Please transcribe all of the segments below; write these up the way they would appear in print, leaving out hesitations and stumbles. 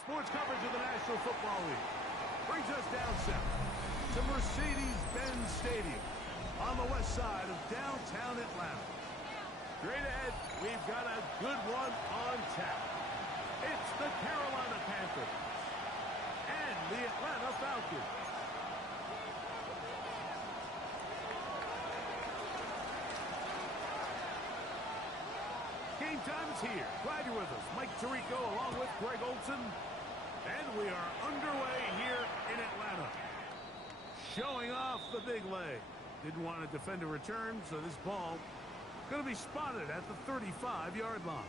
sports coverage of the National Football League brings us down south to Mercedes-Benz Stadium on the west side of downtown Atlanta. Straight ahead, we've got a good one on tap. It's the Carolina Panthers and the Atlanta Falcons. Game time is here. Glad you're with us. Mike Tirico along with Greg Olson. And we are underway here in Atlanta. Showing off the big leg. Didn't want to defend a return, so this ball going to be spotted at the 35-yard line.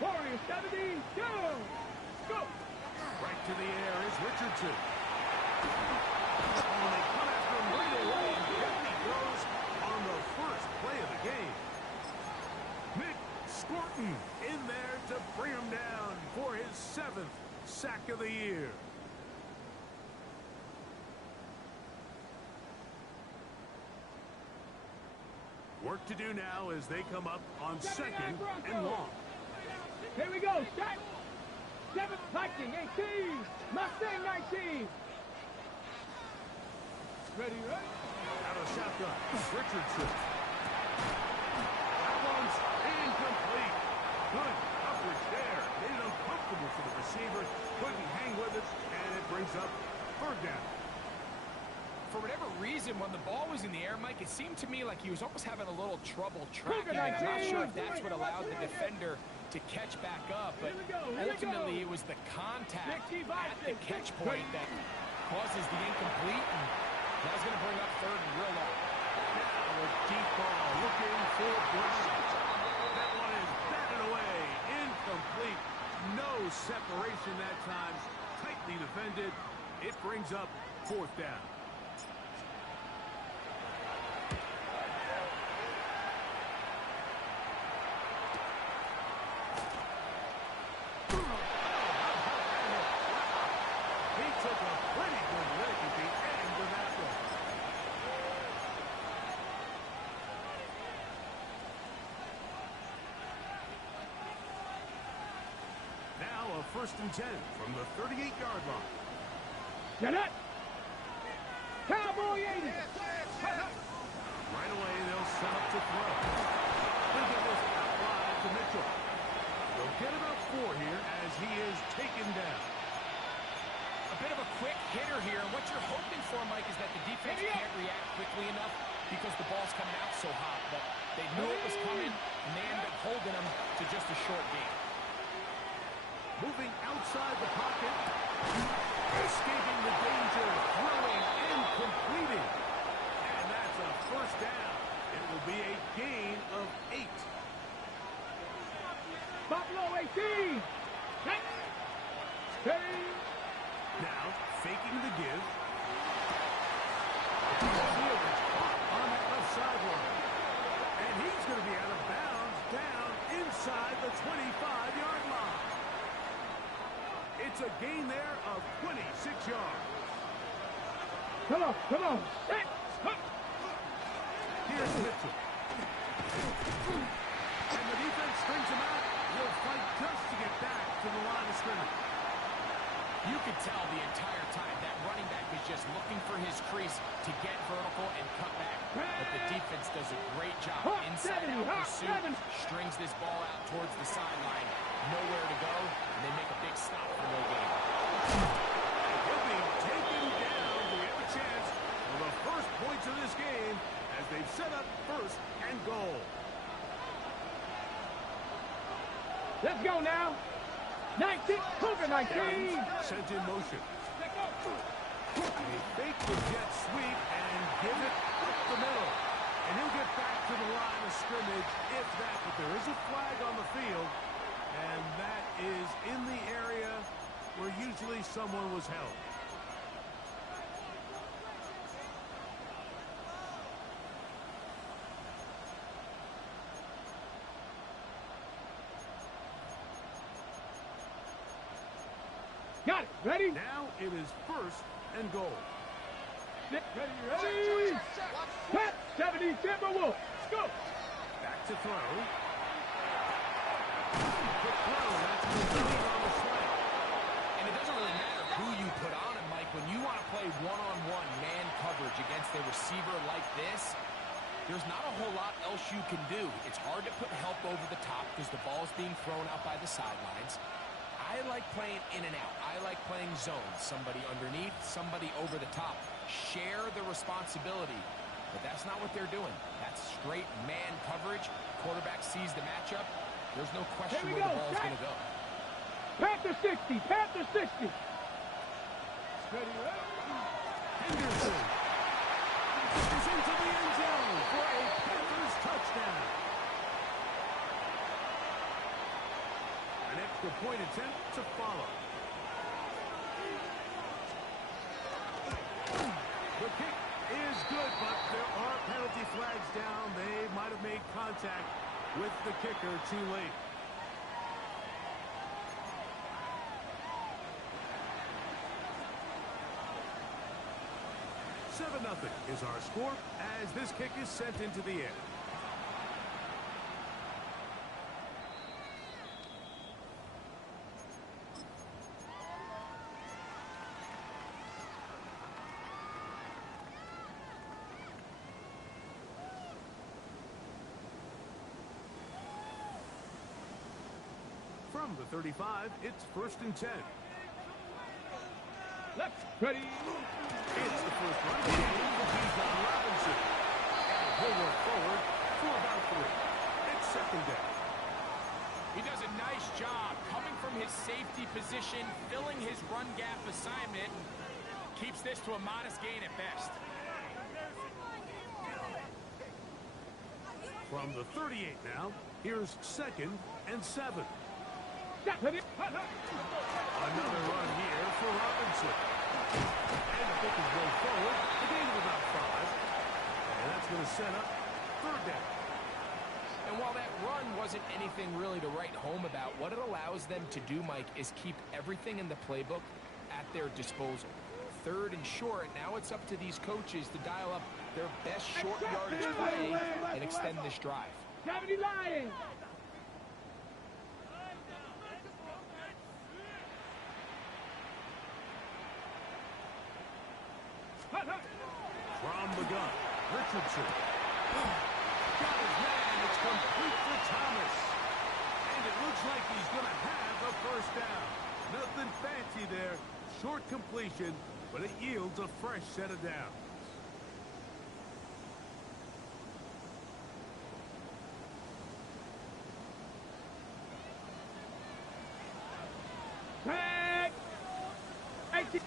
Warriors 70, go! Go! Right to the air is Richardson. Oh, they come after him right away, and down he goes on the first play of the game. Mick Scorton in there to bring him down for his 7th sack of the year. Work to do now as they come up on 2nd and long. Here we go, set! 7th Viking, 18! Mustang, 19! Ready, right? Out of shotgun, Richardson. That one's incomplete. Good coverage there. Made it uncomfortable for the receiver. Couldn't hang with it, and it brings up 3rd down. For whatever reason, when the ball was in the air, Mike, it seemed to me like he was almost having a little trouble tracking it. I'm not sure if that's what allowed the defender to catch back up, but ultimately it was the contact at the catch point that causes the incomplete, and that's going to bring up 3rd and real long. Now a deep ball looking for Brown. That one is batted away, incomplete. No separation that time, tightly defended. It brings up 4th down. Now a 1st and 10 from the 38-yard line. Get it! Cowboy 80! Right away, they'll set up to throw. They'll get this out wide to Mitchell. They'll get about 4 here as he is taken down. A bit of a quick hitter here. What you're hoping for, Mike, is that the defense can't react quickly enough because the ball's coming out so hot. But they knew it was coming, and they ended up holding them to just a short game. Moving outside the pocket. Escaping the danger. Throwing and completing. And that's a 1st down. It will be a gain of 8. Buffalo 18! Steady! Now, faking the give. Field's caught on that left sideline. And he's going to be out of bounds down inside the 25-yard line. It's a gain there of 26 yards. Come on, come on! Set! Here's Mitchell. And the defense strings him out. He'll fight just to get back to the line of scrimmage. You could tell the entire time that running back was just looking for his crease to get vertical and cut back. But the defense does a great job. Inside out pursuit, strings this ball out towards the sideline. Nowhere to go, and they make a big stop for no gain. He'll be taken down. We have a chance for the first points of this game as they've set up 1st and goal. Let's go now! 19! Cougar 19! Sent in motion. They fake the jet sweep and give it up the middle. And he'll get back to the line of scrimmage if that, but there is a flag on the field, and that is in the area where usually someone was held. Got it. Ready? Now it is first and goal. Ready, ready. Pat, 70 Timberwolves. Let's go. Back to throw. Quick throw. That's completed on the slant. And it doesn't really matter who you put on him, Mike. When you want to play one-on-one man coverage against a receiver like this, there's not a whole lot else you can do. It's hard to put help over the top because the ball's being thrown out by the sidelines. I like playing in and out. I like playing zones. Somebody underneath, somebody over the top. Share the responsibility. But that's not what they're doing. That's straight man coverage. Quarterback sees the matchup. There's no question where the ball's going to go. Panther 60. Panther 60. Ready, ready. Henderson is into the end zone for a Panthers touchdown. An extra point attempt to follow. The kick is good, but there are penalty flags down. They might have made contact with the kicker too late. Nothing is our score as this kick is sent into the air. From the 35, it's first and 10. Left, ready. It's the first run. He's on Robinson. And he'll work forward for about 3. It's second down. He does a nice job coming from his safety position, filling his run gap assignment. Keeps this to a modest gain at best. From the 38 now, here's second and 7. Another run here for Robinson. And the kick is rolled forward, a gain of about 5. And that's going to set up third down. And while that run wasn't anything really to write home about, what it allows them to do, Mike, is keep everything in the playbook at their disposal. Third and short, now it's up to these coaches to dial up their best short yardage play and extend this drive. 70 Lions. From the gun, Richardson. Got his man. It's complete for Thomas. And it looks like he's going to have a first down. Nothing fancy there. Short completion, but it yields a fresh set of downs. Tag. 18.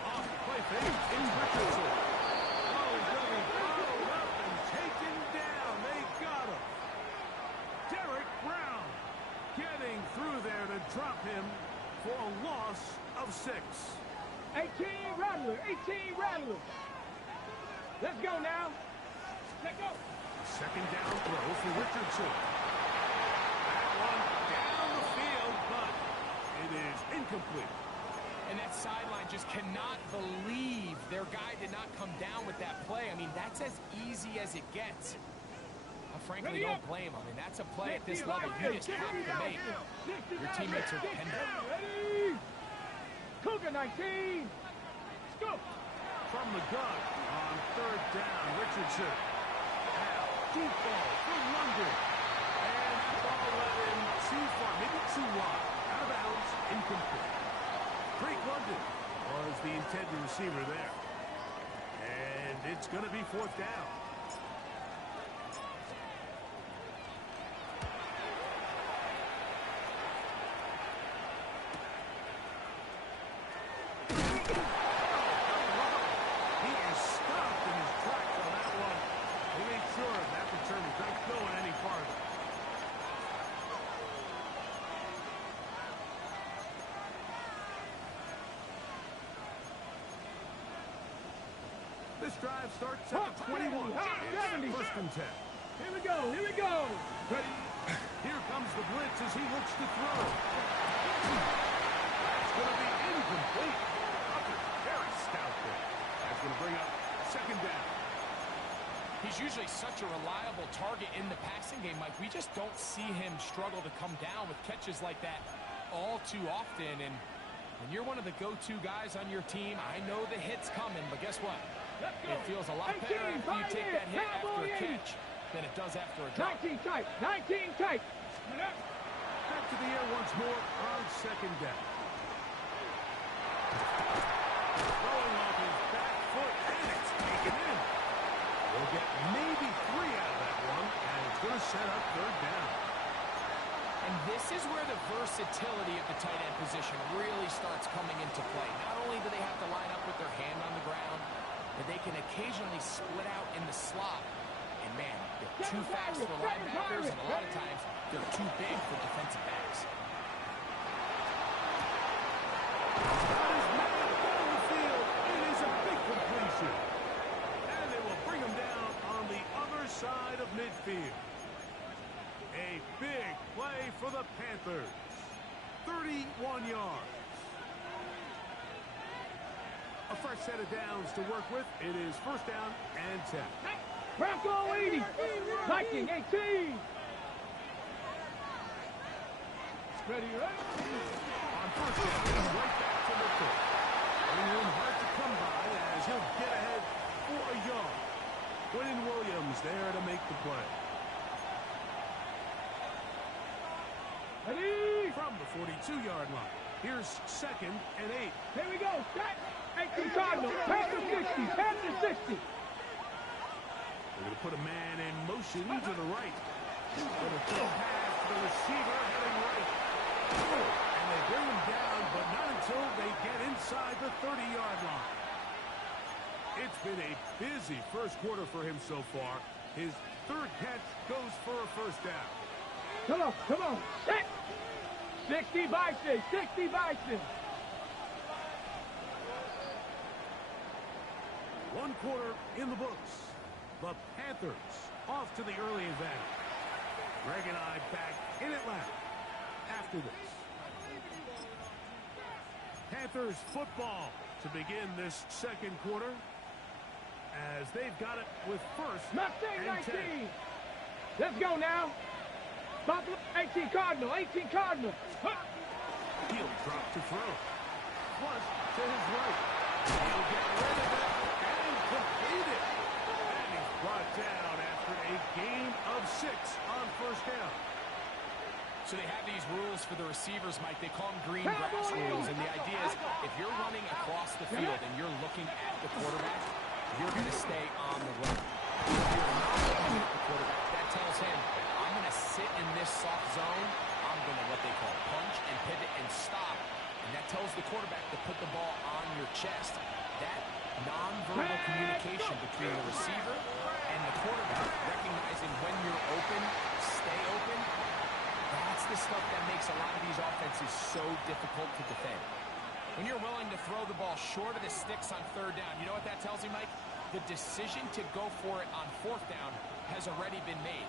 Off the play fake, it's Richardson. Oh, he's going to be followed up and taken down. They got him. Derek Brown getting through there to drop him for a loss of 6. 18 Rattler. 18 Rattler. Let's go now. Let's go. Second down throw for Richardson. That one down the field, but it is incomplete. And that sideline just cannot believe their guy did not come down with that play. I mean, that's as easy as it gets. I frankly don't blame him. I mean, that's a play at this level you just have to make. Your teammates are dependent. Ready? Cougar 19. Let's go. From the gun on third down, Richardson. Now, deep ball for London. And the ball led in too far, maybe too wide. Out of bounds, incomplete. Drake London was the intended receiver there. And it's going to be fourth down. He is stopped in his tracks on that one. He made sure that return is not going any farther. This drive starts at the 21. It's first and 10. Here we go. Here we go. Ready? Here comes the blitz as he looks to throw. That's going to be incomplete. Very stout there. That's going to bring up second down. He's usually such a reliable target in the passing game, Mike. We just don't see him struggle to come down with catches like that all too often. And when you're one of the go-to guys on your team, I know the hit's coming, but guess what? It feels a lot better after you take that hit after a catch than it does after a drop. 19 tight, 19 tight. Back to the air once more on second down. Throwing off his back foot, and it's taken in. We'll get maybe 3 out of that one, and it's going to set up third down. And this is where the versatility of the tight end position really starts coming into play. Not only do they have to line up with their hand on the ground, but they can occasionally split out in the slot. And man, they're too fast for linebackers, and a lot of times they're too big for defensive backs. Got his man down the field. It is a big completion. And they will bring him down on the other side of midfield. A big play for the Panthers. 31 yards. A fresh set of downs to work with. It is first down and 10. Bronco 80. Viking 18. Ready, right? On first down, right back to the foot. Running room hard to come by as he'll get ahead for a yard. Quentin Williams there to make the play. Ready? From the 42-yard line. Here's second and 8. Here we go. Set. 18 Cardinals. Panther 60. Panther 60. They're going to put a man in motion to the right. With a throw pass to the receiver heading right. And they bring him down, but not until they get inside the 30-yard line. It's been a busy first quarter for him so far. His third catch goes for a first down. Come on, come on. Set. 60 Bison. 60 Bison. 1 quarter in the books. The Panthers off to the early advantage. Greg and I back in Atlanta after this. Panthers football to begin this second quarter as they've got it with first Mustang and 10. 19. Let's go now. Buffalo 18 Cardinal. 18 Cardinal. He'll drop to throw. Flush to his right. He'll get rid of it and complete it. And he's brought down after a gain of 6 on first down. So they have these rules for the receivers, Mike. They call them green grass rules. And the idea is if you're running across the field and you're looking at the quarterback, you're going to stay on the run. If you're not looking at the quarterback, that tells him, I'm going to sit in this soft zone. I'm going to what they call punch and pivot and stop. And that tells the quarterback to put the ball on your chest. That nonverbal communication between the receiver and the quarterback, recognizing when you're open, stay open, that's the stuff that makes a lot of these offenses so difficult to defend. When you're willing to throw the ball short of the sticks on third down, you know what that tells you, Mike? The decision to go for it on fourth down has already been made.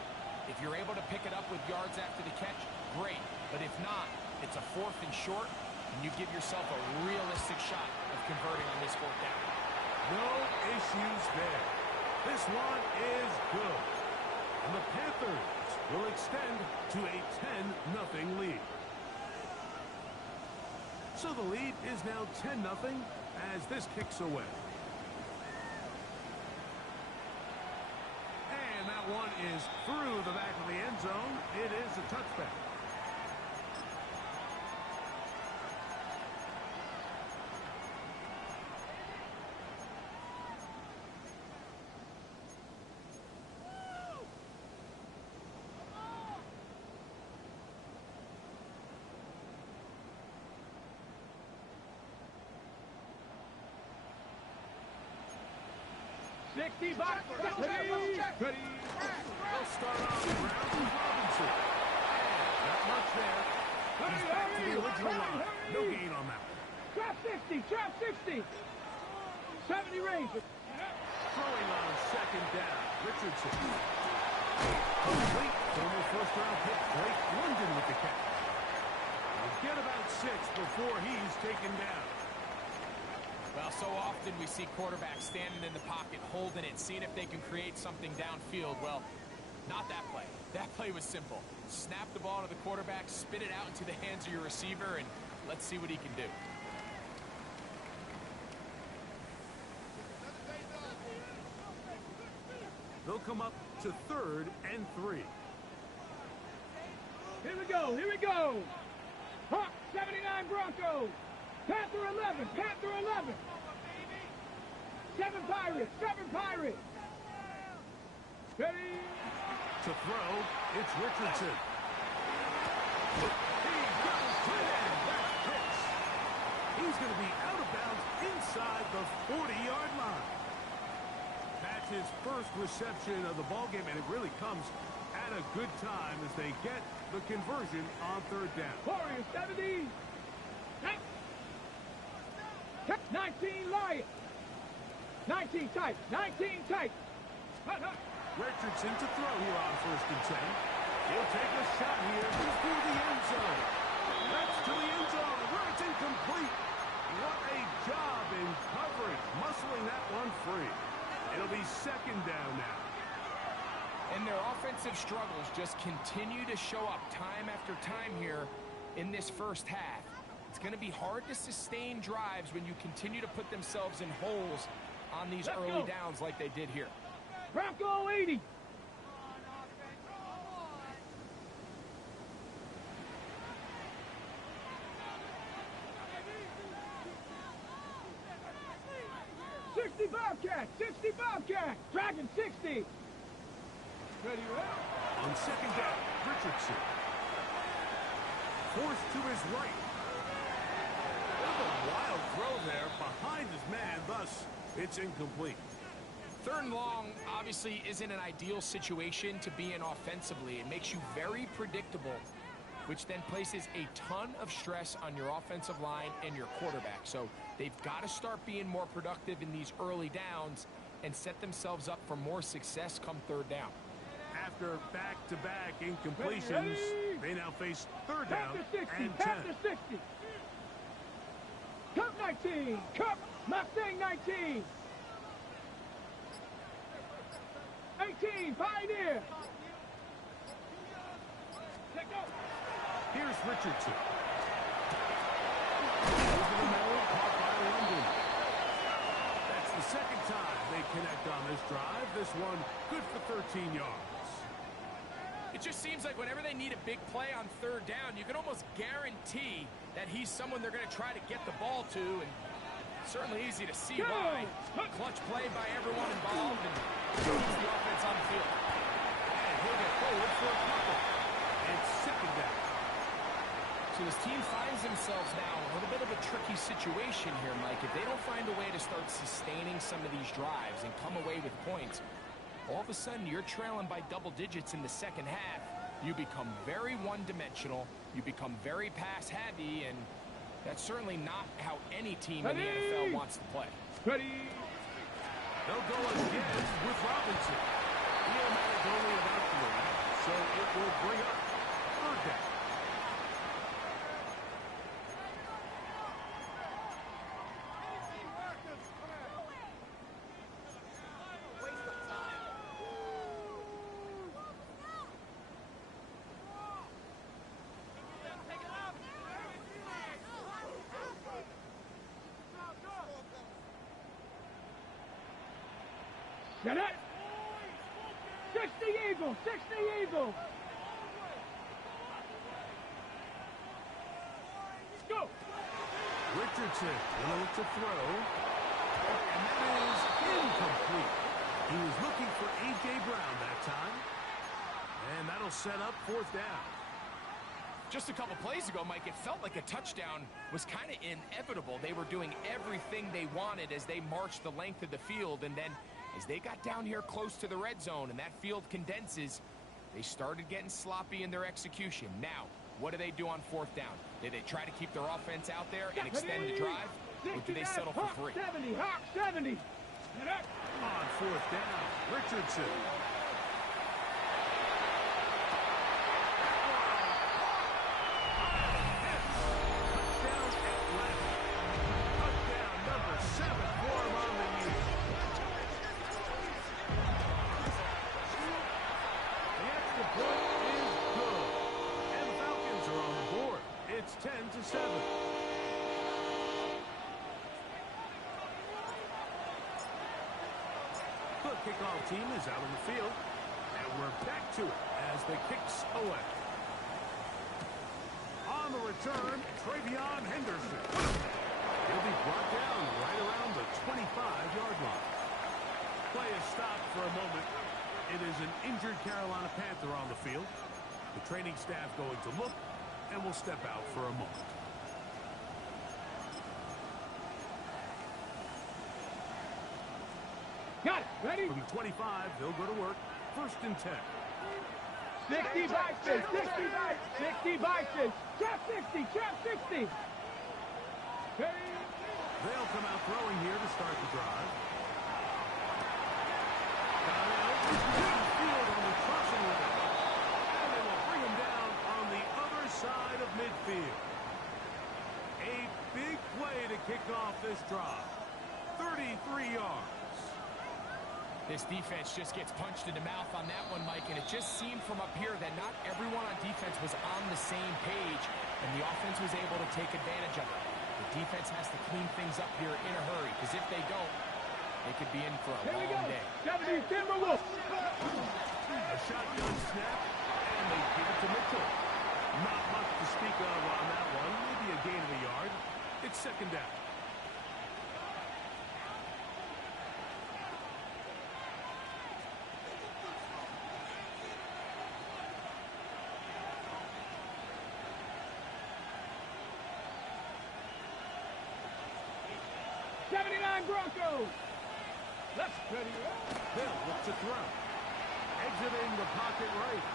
If you're able to pick it up with yards after the catch, great. But if not, it's a fourth and short, and you give yourself a realistic shot of converting on this fourth down. No issues there. This one is good. And the Panthers will extend to a 10-0 lead. So the lead is now 10-0 as this kicks away. And that one is through the back of the end zone. It is a touchback. $60. Ready. They'll start off the ground with Robinson. Not much there. He's back to the original line. No gain on that. Drop 60. Drop 60. 70 range. Throwing on second down. Richardson. Complete. Former first-round pick Blake London with the catch. get about 6 before he's taken down. Well, so often we see quarterbacks standing in the pocket, holding it, seeing if they can create something downfield. Well, not that play. That play was simple. Snap the ball to the quarterback, spit it out into the hands of your receiver, and let's see what he can do. They'll come up to 3rd and 3. Here we go, here we go. Hawk 79 Broncos. Panther 11, Panther 11. 7 Pirates, 7 Pirates. Ready? To throw, it's Richardson. He goes to it in. That's Pitts. He's going to be out of bounds inside the 40-yard line. That's his first reception of the ballgame, and it really comes at a good time as they get the conversion on 3rd down. Warriors 70. 19 Lions. 19 tight. 19 tight. Richardson to throw here on 1st and 10. He'll take a shot here through the end zone. That's to the end zone where it's incomplete. What a job in coverage, muscling that one free. It'll be 2nd down now. And their offensive struggles just continue to show up time after time here in this first half. It's going to be hard to sustain drives when you continue to put themselves in holes on these early downs like they did here. Bronco 80. Bobcat, 60 Bobcat, Dragon 60. Ready, on 2nd down, Richardson. Forced to his right. A wild throw there behind his man, thus it's incomplete. 3rd and long obviously isn't an ideal situation to be in offensively. It makes you very predictable, which then places a ton of stress on your offensive line and your quarterback. So they've got to start being more productive in these early downs and set themselves up for more success come 3rd down. After back-to-back incompletions, they now face 3rd down and 10. Panther 60. Cup 19. Cup Mustang 19. 18. Pioneer. Let go. Here's Richardson. Over the middle, caught by London. That's the 2nd time they connect on this drive. This one good for 13 yards. It just seems like whenever they need a big play on 3rd down, you can almost guarantee that he's someone they're going to try to get the ball to, and certainly easy to see why. Clutch play by everyone involved, and keeps the offense on the field. And he'll get forward for a couple. It's 2nd down. So this team finds themselves now in a little bit of a tricky situation here, Mike. If they don't find a way to start sustaining some of these drives and come away with points, all of a sudden you're trailing by double digits in the 2nd half. You become very one-dimensional. You become very pass-heavy, and that's certainly not how any team in the NFL wants to play. Ready. They'll go again with Robinson. He'll manage only about 3, so it will bring up 3rd down. Get it. 60 Eagles, 60 Eagles. Go. Richardson will to throw. And that is incomplete. He was looking for A.J. Brown that time. And that'll set up 4th down. Just a couple plays ago, Mike, it felt like a touchdown was kind of inevitable. They were doing everything they wanted as they marched the length of the field, and then as they got down here close to the red zone and that field condenses, they started getting sloppy in their execution. Now, what do they do on 4th down? Do they try to keep their offense out there and extend the drive, or do they settle for 3? 70, Hawk 70. On 4th down, Richardson. wk7. The kickoff team is out on the field, and we're back to it as the kick's away. On the return, Travion Henderson. He'll be brought down right around the 25-yard line. Play is stopped for a moment. It is an injured Carolina Panther on the field. The training staff going to look, and will step out for a moment. Got it. Ready? From the 25, they'll go to work. First and 10. 60 Vikings, 60 Vikings. Trap 60, trap 60. They'll come out throwing here to start the drive. Field on the crossing route. And they will bring him down on the other side of midfield. A big play to kick off this drive. 33 yards. This defense just gets punched in the mouth on that one, Mike, and it just seemed from up here that not everyone on defense was on the same page, and the offense was able to take advantage of it. The defense has to clean things up here in a hurry, because if they don't, they could be in for a long day. 70 Timberwolves. A shotgun snap, and they give it to Mitchell. Not much to speak of on that one. Maybe a gain of a yard. It's second down. Broncos. Let's ready. Bill looks to throw. Exiting the pocket right.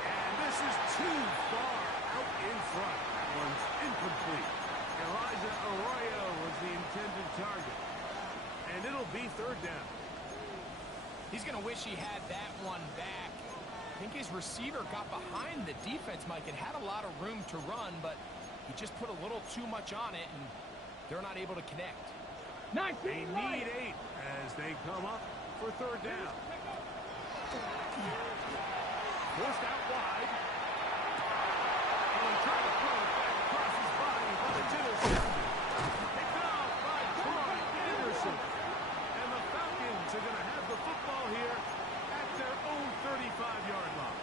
And this is too far out in front. That one's incomplete. Elijah Arroyo was the intended target. And it'll be third down. He's going to wish he had that one back. I think his receiver got behind the defense, Mike. It had a lot of room to run, but he just put a little too much on it, and they're not able to connect. 19 They need 8 as they come up for third down. Forced out wide. And trying to throw it back across his body, but it's intercepted. Picked off by Troy Anderson. And the Falcons are going to have the football here at their own 35-yard line.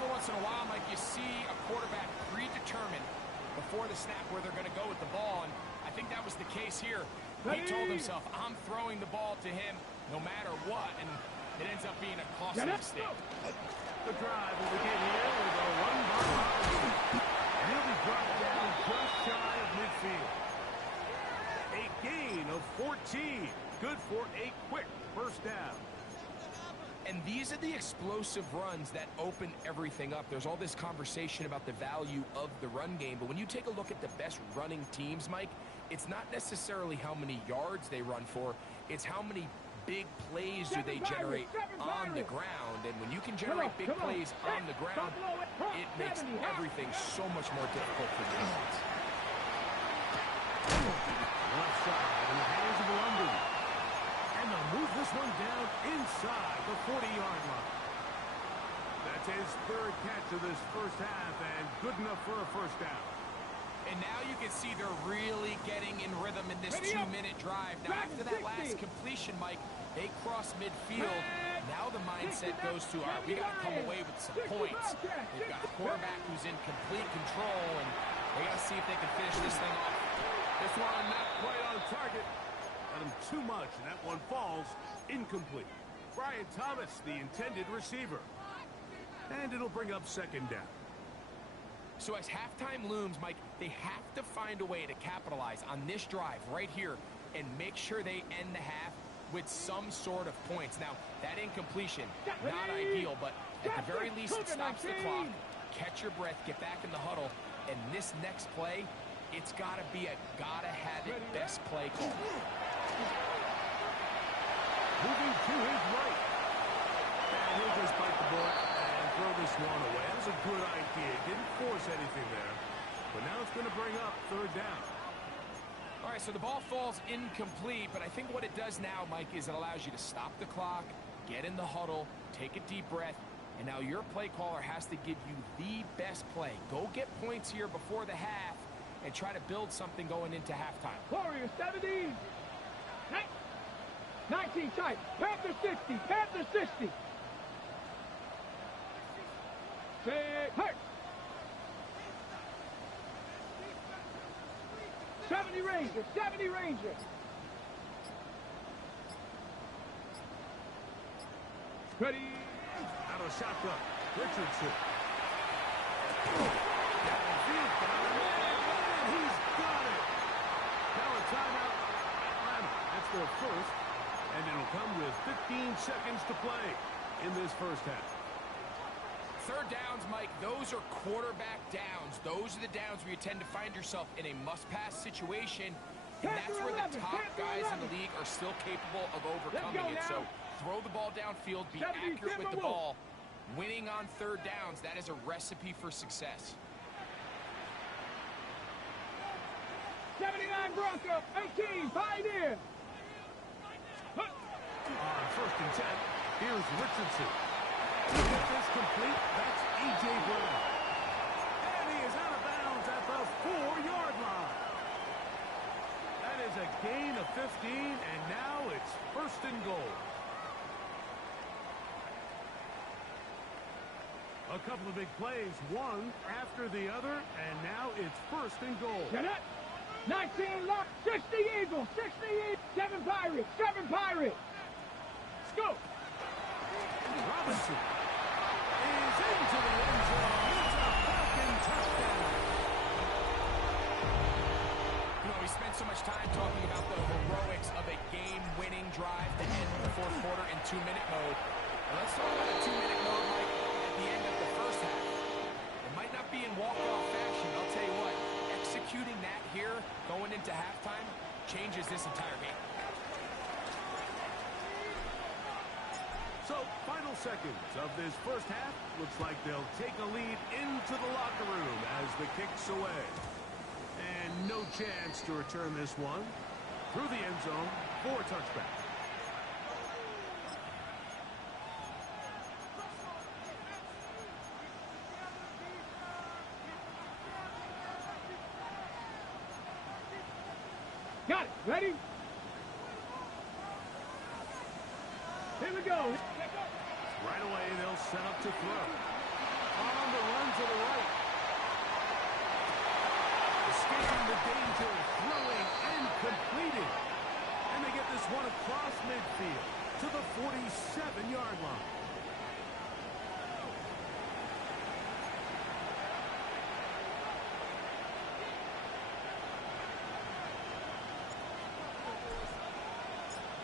Every once in a while, Mike, you see a quarterback predetermined before the snap where they're going to go with the ball, and I think that was the case here. He told himself, I'm throwing the ball to him no matter what, and it ends up being a costly mistake. The drive will begin here with a run by Robinson. And he'll be brought down just shy of midfield. A gain of 14. Good for a quick first down. And these are the explosive runs that open everything up. There's all this conversation about the value of the run game, but when you take a look at the best running teams, Mike, it's not necessarily how many yards they run for, it's how many big plays do they generate on the ground. And when you can generate big plays on the ground, it makes everything so much more difficult for the offense. Left side in the hands of London. And they'll move this one down inside the 40-yard line. That's his third catch of this first half, and good enough for a first down. And now you can see they're really getting in rhythm in this 2-minute drive. Now, after that last completion, Mike, they cross midfield. Now the mindset goes to, all right, we got to come away with some points. They've got a quarterback who's in complete control, and they got to see if they can finish this thing off. This one not quite on target. Got him too much, and that one falls incomplete. Brian Thomas, the intended receiver. And it'll bring up second down. So as halftime looms, Mike, they have to find a way to capitalize on this drive right here and make sure they end the half with some sort of points. Now, that incompletion, not ideal, but at the very least, it stops the clock. Catch your breath, get back in the huddle, and this next play, it's got to be a gotta-have-it best play call. Moving to his right. And he'll just bite the bullet and throw this one away. That was a good idea. Didn't force anything there. But now it's going to bring up third down. All right, so the ball falls incomplete, but I think what it does now, Mike, is it allows you to stop the clock, get in the huddle, take a deep breath, And now your play caller has to give you the best play. Go get points here before the half and try to build something going into halftime. Warriors 70. 19 tight. Panther 60. Panther 60. 6. Hurt. 70 Rangers. 70 Rangers. Ready. Out of shotgun. Richardson. Downfield. He's got it. Now a timeout. Atlanta. That's their first. And it'll come with 15 seconds to play in this first half. Third downs, Mike, those are quarterback downs. Those are the downs where you tend to find yourself in a must-pass situation. And that's where the top guys in the league are still capable of overcoming it. So throw the ball downfield, be accurate with the ball. Winning on third downs, that is a recipe for success. 79 Bronco, 18, Pioneer. On first and 10, here's Richardson. To get this complete, that's A.J. Brown. And he is out of bounds at the 4-yard line. That is a gain of 15, and now it's first and goal. A couple of big plays, one after the other, and now it's first and goal. Get it? 19 lock, 60 Eagles, 60 Eagles, 7 Pirates, 7 Pirates. Scoop. Robinson is into the end zone. It's a Falcon touchdown. You know, we spent so much time talking about the heroics of a game-winning drive to end the fourth quarter in 2-minute mode. And let's talk about a 2-minute mode, Mike, at the end of the first half. It might not be in walk-off fashion. I'll tell you what, executing that here, going into halftime, changes this entire game. So, final seconds of this first half. Looks like they'll take a lead into the locker room as the kick's away. And no chance to return this one through the end zone for a touchback. Got it. Ready? Here we go. Right away, they'll set up to throw. On the run to the right. Escaping the danger, throwing and completing. And they get this one across midfield to the 47-yard line.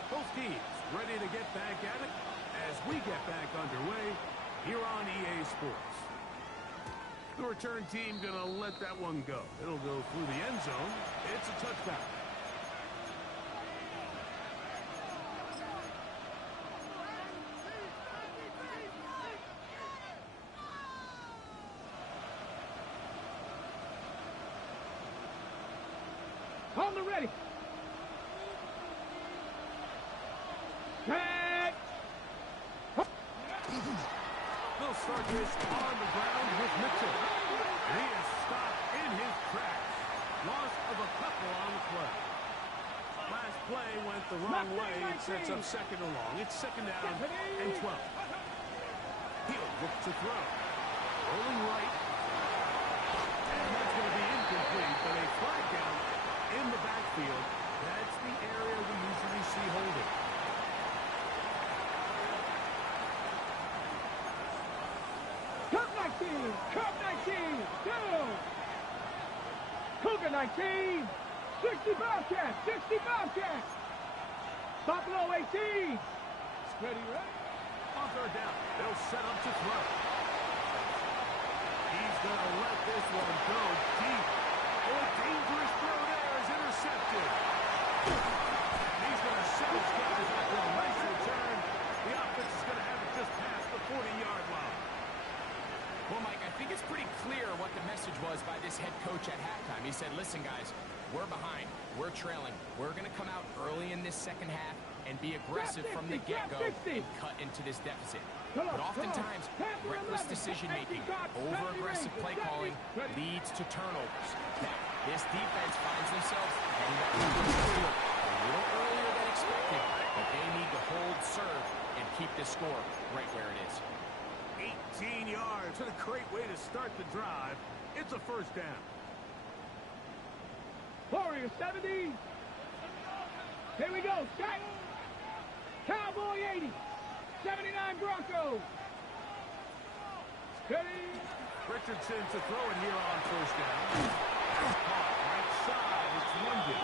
Both teams ready to get back at it as we get back underway here on EA Sports. The return team going to let that one go. It'll go through the end zone. It's a touchdown. On the ready. Back. They'll start this on the ground with Mitchell. He is stopped in his tracks. Loss of a couple on the play. Last play went the wrong way. It sets up second and long. It's second down and 12. He'll look to throw. Rolling right. And that's going to be incomplete, but a flag down in the backfield. That's the area we usually see holding. Cup 19. Cup 19. Go. Cougar 19. 60 Bobcats. 60 Bobcats. Buffalo 18. Ready, right? On third down, they'll set up to throw. He's going to let this one go deep. Oh, a dangerous throw there is intercepted. And he's going to set his guys up for a nice return. The offense is going to have it just past the 40-yard line. Well, Mike, I think it's pretty clear what the message was by this head coach at halftime. He said, listen, guys, we're behind. We're trailing. We're going to come out early in this second half and be aggressive from the get-go and cut into this deficit. But oftentimes, reckless decision-making, over-aggressive play calling leads to turnovers. Now, this defense finds themselves heading back to the field a little earlier than expected, but they need to hold serve and keep this score right where it is. 18 yards. What a great way to start the drive. It's a first down. Warrior 70. Here we go. Set. Cowboy 80. 79 Broncos. Steady. Richardson to throw it here on first down. Caught right side. It's London.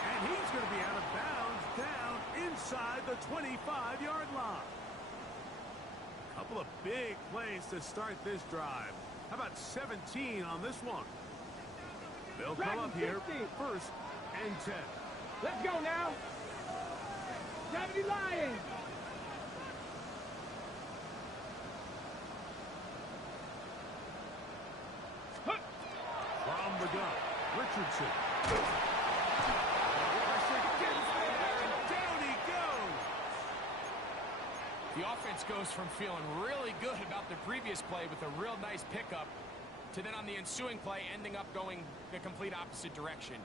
And he's going to be out of bounds down inside the 25-yard line. A couple of big plays to start this drive. How about 17 on this one? They'll come up here first and 10. Let's go now. 70 Lions. From the gun, Richardson. Down he goes. The offense goes from feeling really good about the previous play with a real nice pickup to then on the ensuing play ending up going the complete opposite direction.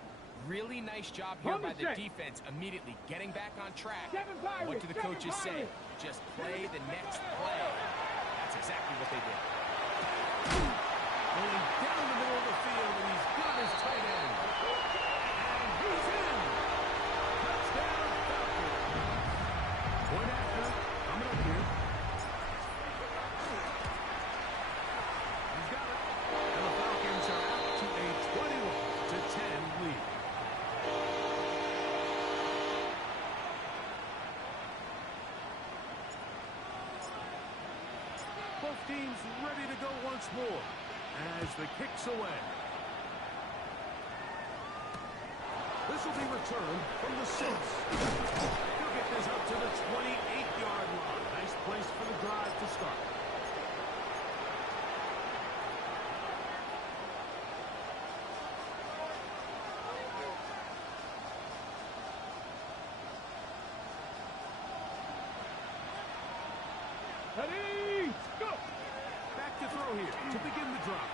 Really nice job here by the defense immediately getting back on track. What do the coaches say? Just play the next play. That's exactly what they did. Going down the middle of the field, and he's got his tight end. And he's in. Touchdown, Falcons. Point after, coming up here. He's got it. And the Falcons are out to a 21-10 lead. Both teams ready to go once more as the kick's away. This will be returned from the 6. He'll get this up to the 28-yard line. Nice place for the drive to start. Ready, go! Back to throw here to begin the drive.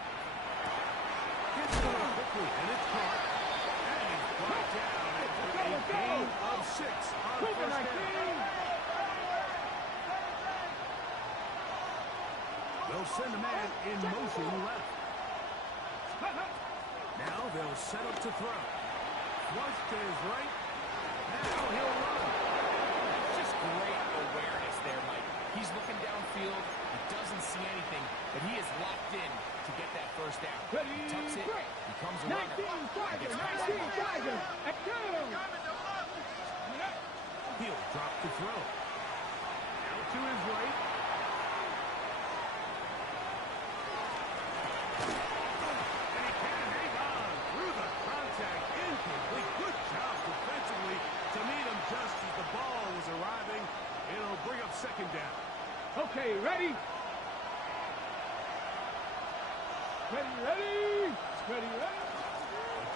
Gets it out quickly, and it's caught. And he's brought down after a gain of 6 on first down. They'll send a man in motion left. Now they'll set up to throw. Flush to his right. Now he'll run. Just great awareness there, Mike. He's looking downfield. He doesn't see anything, but he is locked in to get that first down. He tucks it, becomes a runner. 19 Tigers, at 2. He'll drop to throw. Out to his right. And he can hang on through the contact. Incomplete. Good job defensively to meet him just as the ball was arriving. It'll bring up second down. Okay, ready? Ready?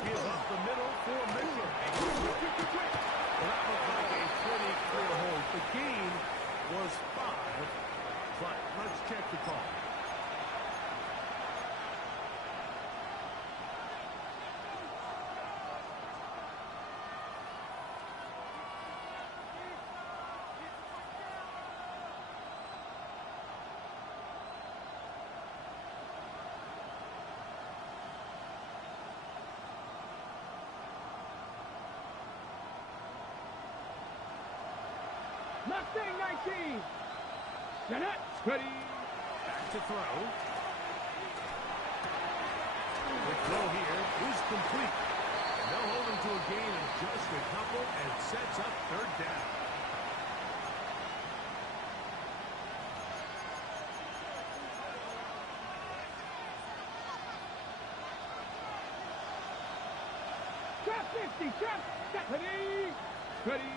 Give up the middle for Mitchell. Well, that looked like a pretty clear hold. The gain was 5, but let's check the call. Mustang 19. Jeanette, ready. Back to throw. The throw here is complete. They'll hold him to a gain of just a couple and sets up third down. Trap 50, trap. Ready.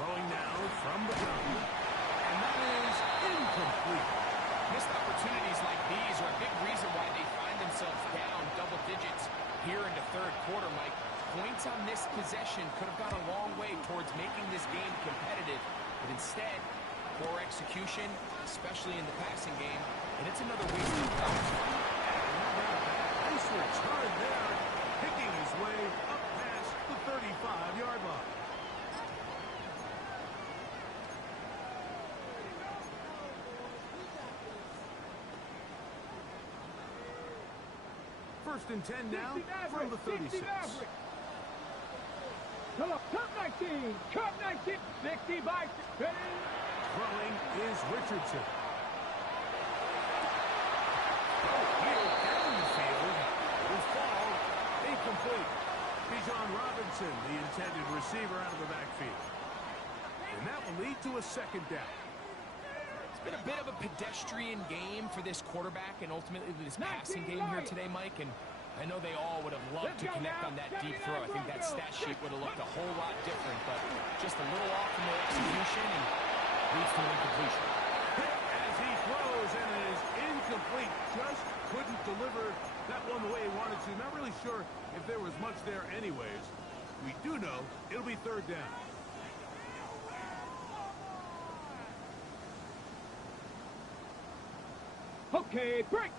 Throwing now from the gun. And that is incomplete. Missed opportunities like these are a big reason why they find themselves down double digits here in the third quarter, Mike. Points on this possession could have gone a long way towards making this game competitive, but instead, poor execution, especially in the passing game, and it's another wasted pass. Nice return there, picking his way up past the 35-yard line. First and 10 now from the 36. Cup 19, Cup 19, 60 by 10. Throwing is Richardson. Here down the field will fall incomplete. Bijan Robinson, the intended receiver, out of the backfield. And that will lead to a second down. It's been a bit of a pedestrian game for this quarterback and ultimately this passing game here today, Mike. And I know they all would have loved to connect on that deep throw. I think that stat sheet would have looked a whole lot different, but just a little off in their execution and leads to an incompletion. As he throws, and it is incomplete. Just couldn't deliver that one the way he wanted to. Not really sure if there was much there anyways. We do know it'll be third down. Okay, break.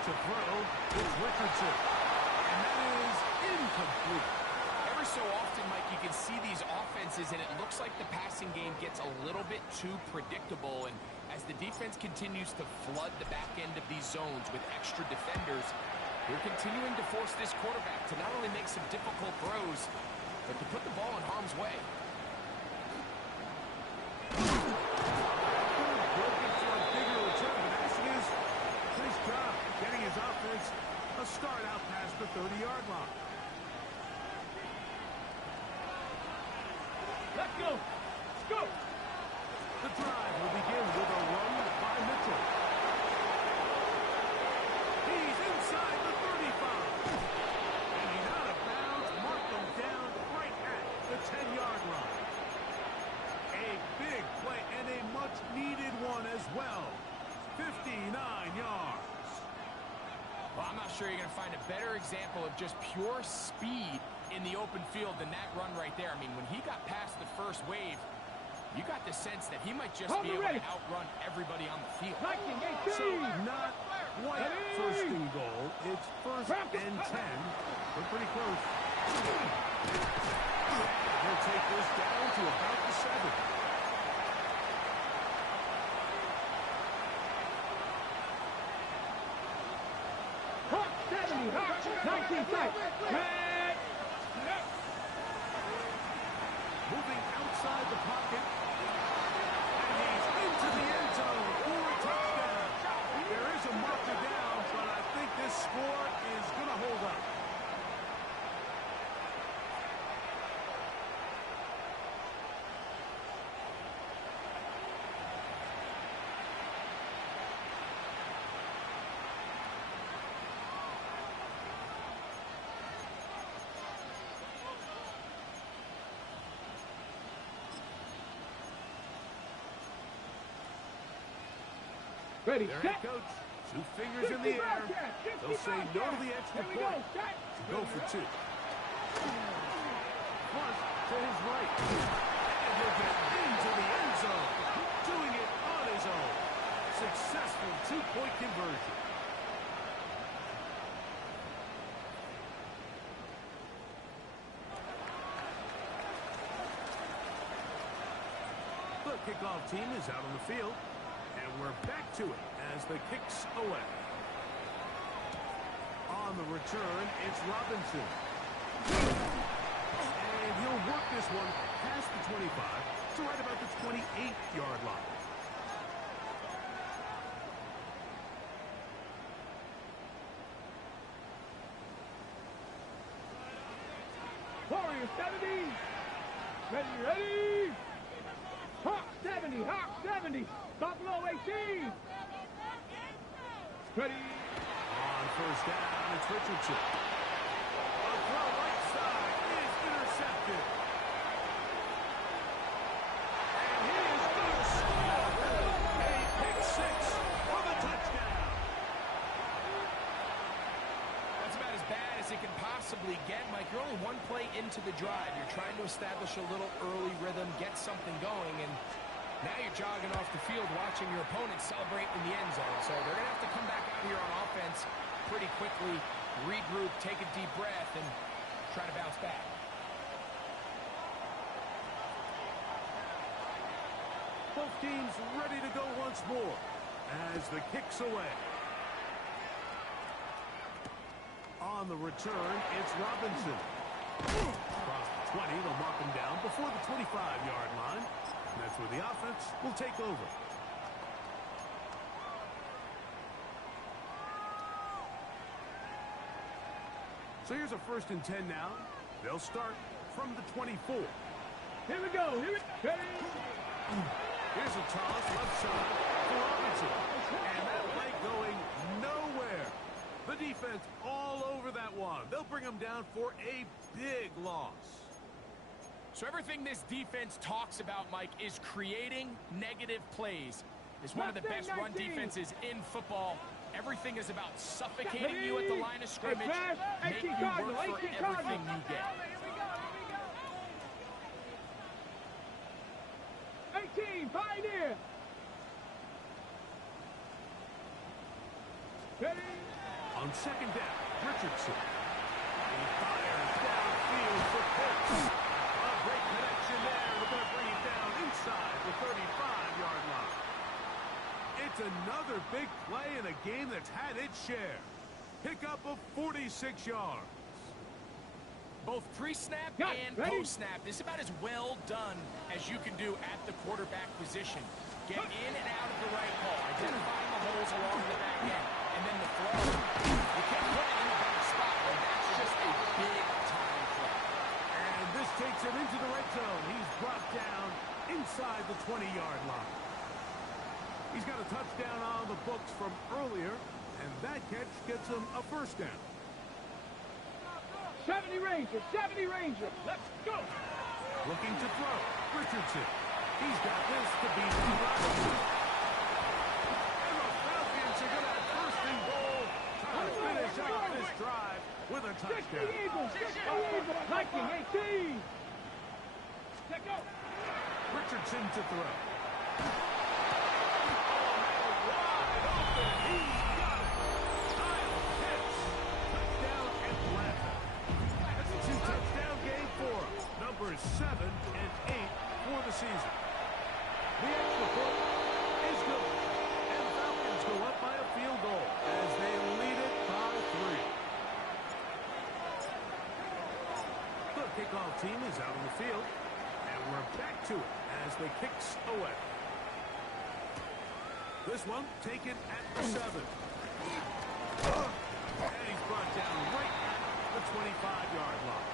To throw, it's Richardson. And that is incomplete. Every so often, Mike, you can see these offenses, and it looks like the passing game gets a little bit too predictable. And as the defense continues to flood the back end of these zones with extra defenders, they're continuing to force this quarterback to not only make some difficult throws, but to put the ball in harm's way. Getting his offense a start out past the 30-yard line. Let's go. Let's go. The drive will begin with a run by Mitchell. He's inside the 35. And he's out of bounds. Mark him down right at the 10-yard line. A big play and a much-needed one as well. 59 yards. Well, I'm not sure you're going to find a better example of just pure speed in the open field than that run right there. I mean, when he got past the first wave, you got the sense that he might just be able to outrun everybody on the field. So not quite first and goal. It's first and 10. We're pretty close. He'll take this down to about the 7. Hawk 70, Hawk 19 sight. Moving outside the pocket. And he's into the end zone for a touchdown. There is a marker down, but I think this score is going to hold up. Ready, There set. he goes. 2 fingers in the air. They'll say no to the extra point. Go for 2. Plus to his right. And he'll get into the end zone. Doing it on his own. Successful 2-point conversion. The kickoff team is out on the field. And we're back to it as the kick's away. On the return, it's Robinson. And he'll work this one past the 25 to right about the 28-yard line. Warrior 70. Ready. Hawk 70, Hawk 70. Buffalo 18. Ready. On first down, it's Richardson. A throw right side is intercepted. And he is going to score a pick 6 for the touchdown. possibly get. Mike, you're only one play into the drive. You're trying to establish a little early rhythm, get something going, and now you're jogging off the field watching your opponent celebrate in the end zone. So they're going to have to come back out here on offense pretty quickly, regroup, take a deep breath, and try to bounce back. Both teams ready to go once more as the kick's away. On the return, it's Robinson. Across the 20, they'll mark him down before the 25-yard line. And that's where the offense will take over. So here's a 1st and 10 now. They'll start from the 24. Here we go. Here's a toss left side for Robinson. And that play going nowhere. The defense all over that one. They'll bring him down for a big loss. So everything this defense talks about, Mike, is creating negative plays. It's one of the best run defenses in football. Everything is about suffocating you at the line of scrimmage, making you work for everything you get. 18, Pioneer. On 2nd down, Richardson. He fires downfield for Pitts. A great connection there. We're going to bring it down inside the 35-yard line. It's another big play in a game that's had its share. Pickup of 46 yards. Both pre-snap and post-snap, this is about as well done as you can do at the quarterback position. Get in and out of the right hole, identifying the holes along the back end, and then the throw. You can't put it in a better spot, and that's just a big-time play. And this takes him into the red zone. He's brought down inside the 20-yard line. He's got a touchdown on the books from earlier, and that catch gets him a 1st down. 70 Ranger, 70 Ranger. Let's go. Looking to throw. Richardson. He's got this to be the Robinson. And the Falcons are going to have 1st and goal. Trying to finish out this drive with a touchdown. 60 Eagles, 60 Eagles. Viking 18. Let go. Richardson to throw. Wide open. He's got it. Kyle Pitts. Touchdown Atlanta. That's a 2-touchdown game for him. Numbers 7 and 8 for the season. The extra point is good. And the Falcons go up by a field goal as they lead it by 3. The kickoff team is out on the field. And we're back to it as the kicks away. This one taken at the 7. And he's brought down right at the 25-yard line.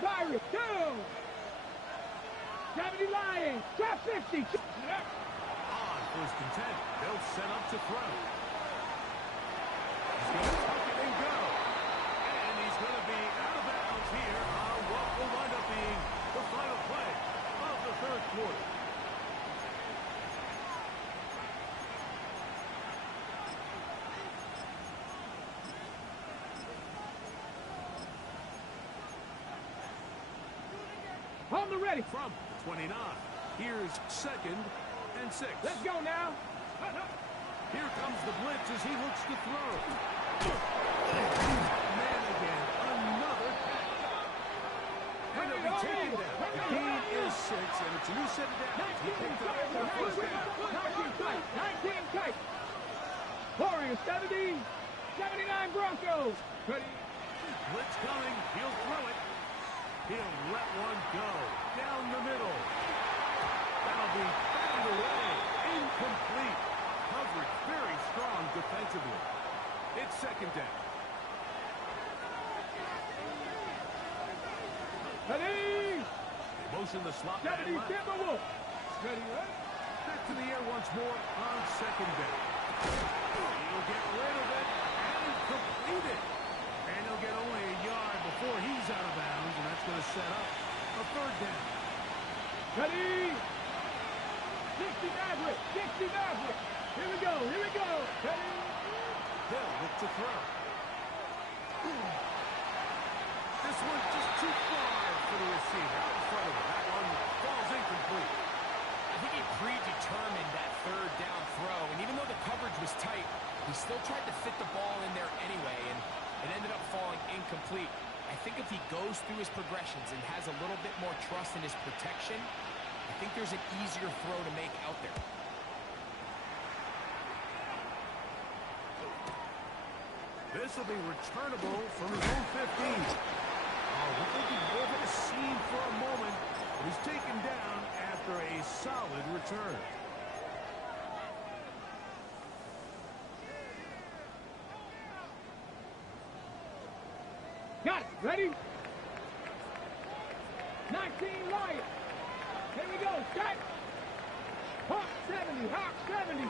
Pirates, 2. 70 Lions, trap 50. On 1st and 10, they'll set up to throw. He's going to tuck it and go. And he's going to be out of bounds here on what will wind up being the final play of the 3rd quarter. On the ready. From 29, here's 2nd and 6. Let's go now. Here comes the blitz as he looks to throw. Man again, another catch. And he'll be taken down. The gain is 6, and it's a new set of downs. He picked up the 1st down. 19 tight. Warriors, 70. 79 Broncos. Ready. Blitz coming. He'll throw it. He'll let one go down the middle. That'll be batted away. Incomplete. Coverage very strong defensively. It's 2nd down. Ready. Motion the slot man 70 left. Timberwolves. Ready, right? Back to the air once more on 2nd down. He'll get rid of it and They'll look to throw. This one's just too far for the receiver. Out in front of him. That one falls incomplete. I think he predetermined that third down throw, and even though the coverage was tight, he still tried to fit the ball in there anyway, and it ended up falling incomplete. I think if he goes through his progressions and has a little bit more trust in his protection, I think there's an easier throw to make out there. This will be returnable from his own 15. Oh, we're thinking over the seam for a moment, but he's taken down after a solid return. Got it. Ready? 19 Lions. Here we go. Set. Hawk 70. Hawk 70.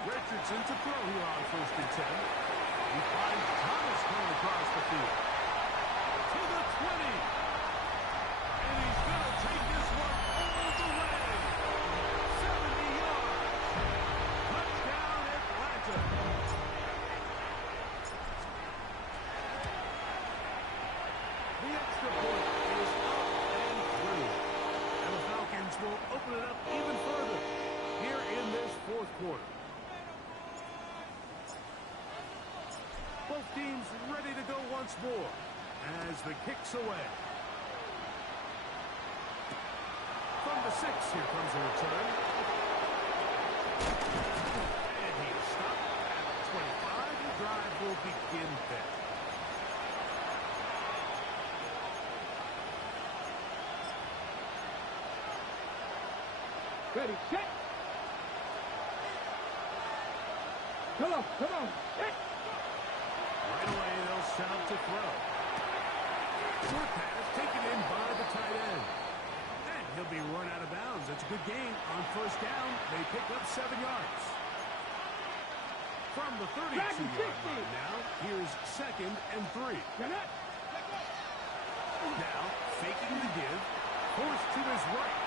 Richardson to throw here on 1st and 10. He finds Thomas coming across the field. To the 20. And he's going to take this one all the way. 70 yards. Touchdown Atlanta. The extra point is up and through. And the Falcons will open it up even further here in this 4th quarter. Both teams ready to go once more as the kick's away. From the 6, here comes a return. And he'll stop at the 25. The drive will begin there. Ready, set. Come on, come on. Set. Right away, they'll set up to throw. Short pass taken in by the tight end. And he'll be run out of bounds. That's a good gain. On 1st down, they pick up 7 yards. From the 32-yard line now, here's 2nd and 3. Now, faking the give, forced to his right.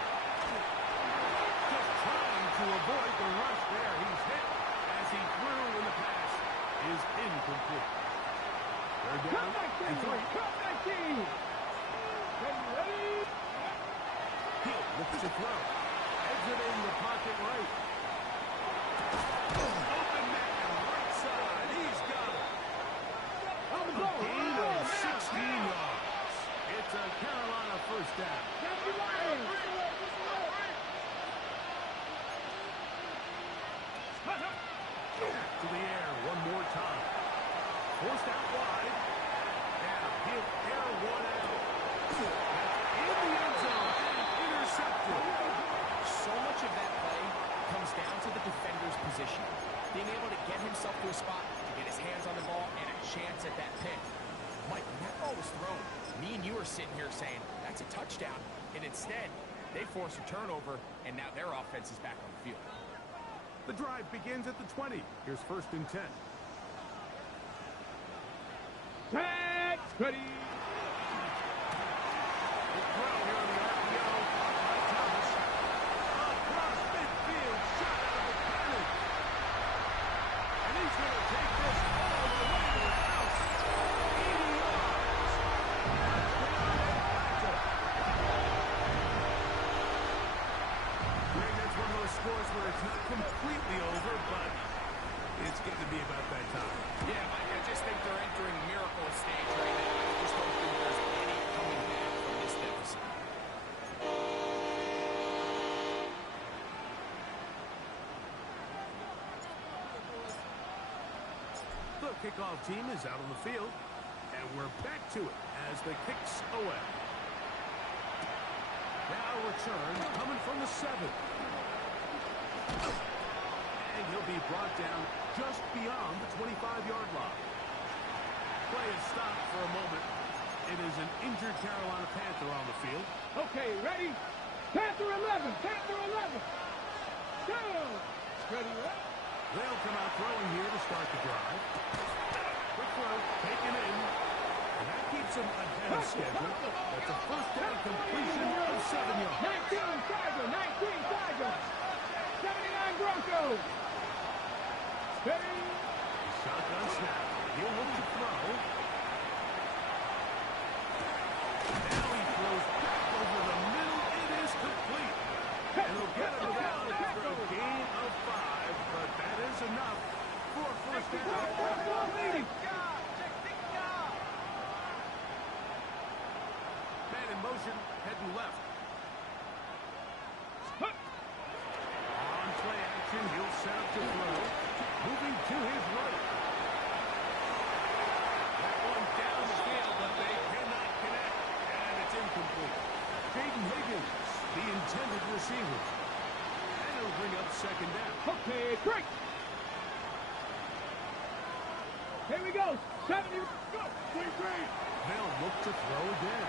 Just trying to avoid the rush there. He's hit as he threw when the pass is incomplete. They're down and 3. Ready? Hill looks to throw. Exiting the pocket right. Open man, right side. He's got it. A gain of 16 yards. It's a Carolina 1st down. To the air one more time. Forced out wide. Now he'll air one out. In the end zone and intercepted. So much of that play comes down to the defender's position. Being able to get himself to a spot, to get his hands on the ball, and a chance at that pick. Mike, when that ball was thrown, me and you are sitting here saying, that's a touchdown. And instead, they force a turnover, and now their offense is back on the field. The drive begins at the 20. Here's 1st and 10. Set. Ready? The throw here on the RPO by Thomas. Across midfield, shot out of the cannon. And he's going to take this all the way to the house. 80 yards. Greg, that's one of those scores where it's not completely over, but it's getting to be about that time. Yeah, Mike, I just think they're entering miracle stage right now. I just don't think there's any coming back from this deficit. The kickoff team is out on the field, and we're back to it as the kick's away. Now return coming from the 7. And he'll be brought down just beyond the 25-yard line. Play is stopped for a moment. It is an injured Carolina Panther on the field. Okay, ready? Panther 11. Panther 11. Go. Ready? They'll come out throwing here to start the drive. Quick throw, taken in. And that keeps him ahead of schedule. That's a 1st down completion of 7 yards. 19 Tiger. 19 Tiger. 79 Broncos. Ready? Shotgun snap. He'll look to throw. Now he throws back over the middle. It is complete. And he'll get him down after a gain of 5, but that is enough for a first down. Man in motion, heading left. On play action, he'll set up to throw. Moving to his right. That one down the field, but they cannot connect. And it's incomplete. Jaden Higgins, the intended receiver. And it'll bring up second down. Okay, great. Here we go. 70. Go. 23. They'll look to throw again.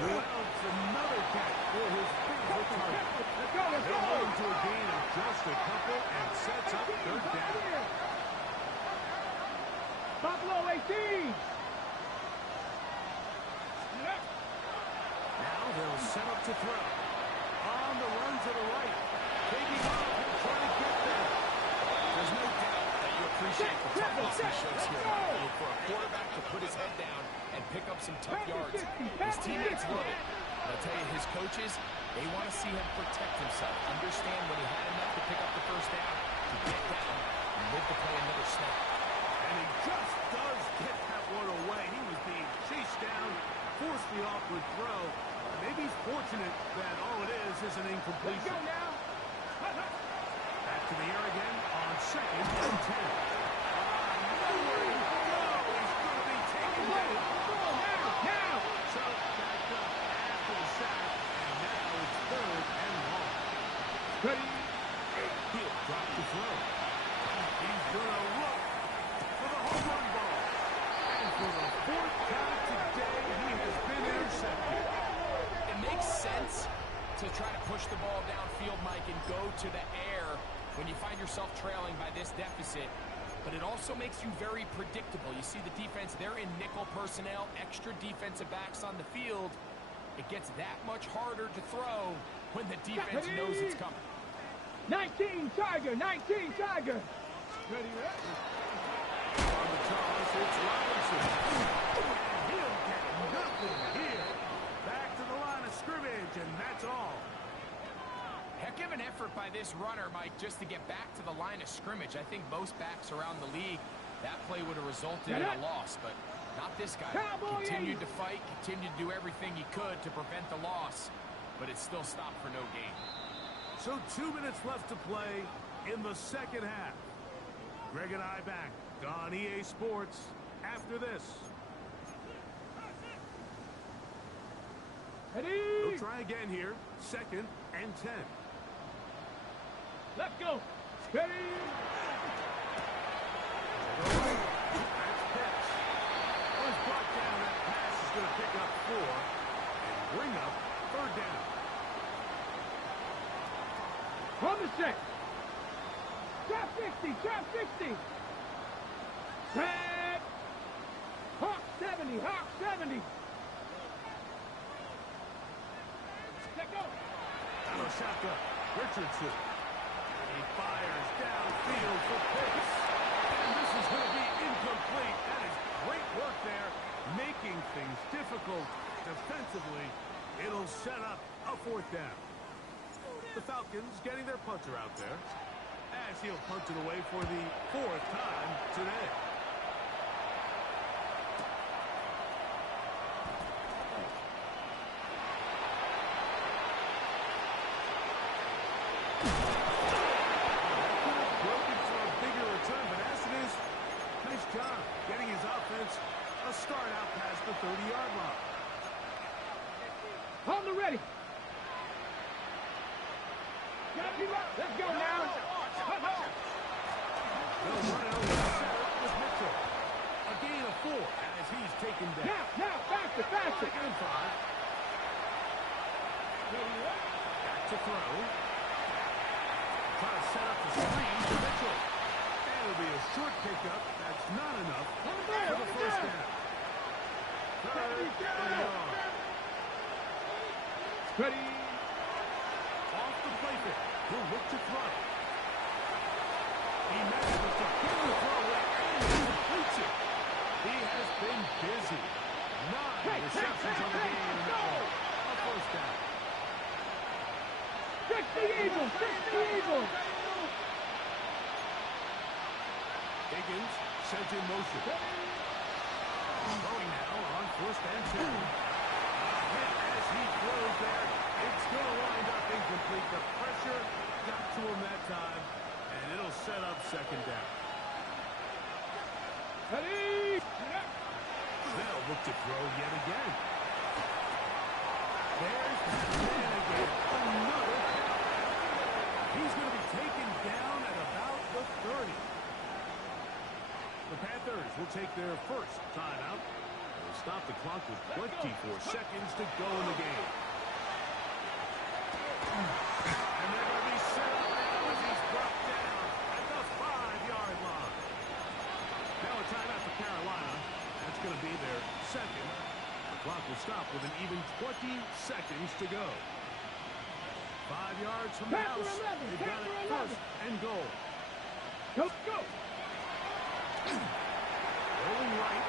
Well, it's another catch for his favorite target. Let's go, let's They'll go. move to a gain of just a couple and sets up third down. Buffalo 18. Now they'll set up to throw. On the run to the right. Taking off and trying to get there. There's no doubt that you appreciate the toughness he shows here. For a quarterback to put his head down and pick up some tough yards. His teammates love it. But I'll tell you, his coaches, they want to see him protect himself. Understand when he had enough to pick up the first down, to get down and live to play another snap. And he just does get that one away. He was being chased down, forced the awkward throw. Maybe he's fortunate that all it is an incompletion. Go now. Back to the air again on second and 10. Nowhere to go. He's going to be taken down. Now. So back up after the sack, and now it's third and long. Ready? He'll drop the throw. He's going to look for the home run ball. And for the fourth time today, he has been intercepted. It makes sense to try to push the ball downfield, Mike, and go to the air when you find yourself trailing by this deficit. But it also makes you very predictable. You see the defense, they're in nickel personnel, extra defensive backs on the field. It gets that much harder to throw when the defense knows it's coming. 19 Tiger. 19 Tiger. Ready? On the toss, it's Robinson. And he'll get nothing here. Back to the line of scrimmage, and that's all. Heck of an effort by this runner, Mike, just to get back to the line of scrimmage. I think most backs around the league, that play would have resulted in a loss, but not this guy. Continued to fight, continued to do everything he could to prevent the loss, but it still stopped for no gain. So 2 minutes left to play in the second half. Greg and I back on EA Sports after this. Ready? They'll try again here. Second and 10. Let's go. Ready? That's pitch. Once brought down, that pass is going to pick up 4 and bring up third down. On the set. Trap 60. Trap 60. Red. Hawk 70. Hawk 70. Let go. Out of shotgun. Richardson. He fires downfield for Pitts. And this is going to be incomplete. That is great work there, making things difficult defensively. It'll set up a fourth down. The Falcons getting their punter out there as he'll punt it away for the fourth time today. Broken for a bigger return, but as it is, nice job getting his offense a start out past the 30-yard line. On the ready. Let's go now. They'll run it over the center with Mitchell. A gain of 4 as he's taken down. Now, faster, faster. Second and 5. Back to throw. Try to set up the screen to Mitchell. And it'll be a short pickup. That's not enough for the first down. Third and long. Ready. Off the play fit. He'll look to throw. He met Higgins sent in motion. Throwing now on 1st and 2. Hit as he throws there. It's going to wind up incomplete. The pressure got to him that time, and it'll set up 2nd down. They'll look to throw yet again. There's that man again. Another count. He's going to be taken down at about the 30. The Panthers will take their first timeout. They'll stop the clock with 24 seconds to go in the game. And they're going to be set up now as he's brought down at the 5-yard line. Now a timeout for Carolina. That's going to be their 2nd. The clock will stop with an even 20 seconds to go. 5 yards from the house. They've got it 1st and goal. Go, go. Rolling right.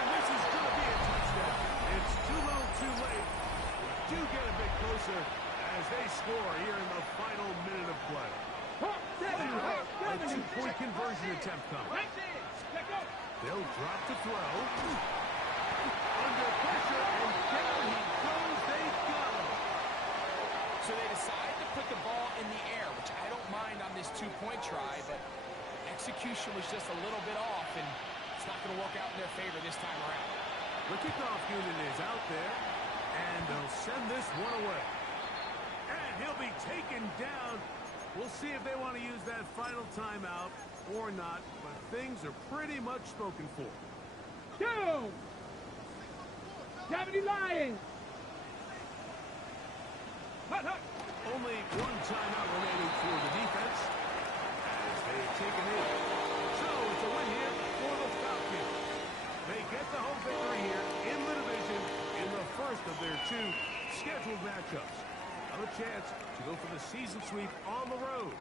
And this is going to be a touchdown. It's too little too late. Do get a bit closer as they score here in the final minute of play. A 2-point conversion attempt coming. They'll drop to throw. Under pressure, and down he goes. They got him. So they decide to put the ball in the air, which I don't mind on this 2-point try, but execution was just a little bit off, and it's not going to work out in their favor this time around. The kickoff unit is out there, and they'll send this one away. And he'll be taken down. We'll see if they want to use that final timeout or not, but things are pretty much spoken for. Go! 70 Lions! Hut, hut. Only one timeout remaining for the defense as they've taken it. So it's a win here for the Falcons. They get the home victory here in the division in the first of their 2 scheduled matchups. Have a chance to go for the season sweep on the road.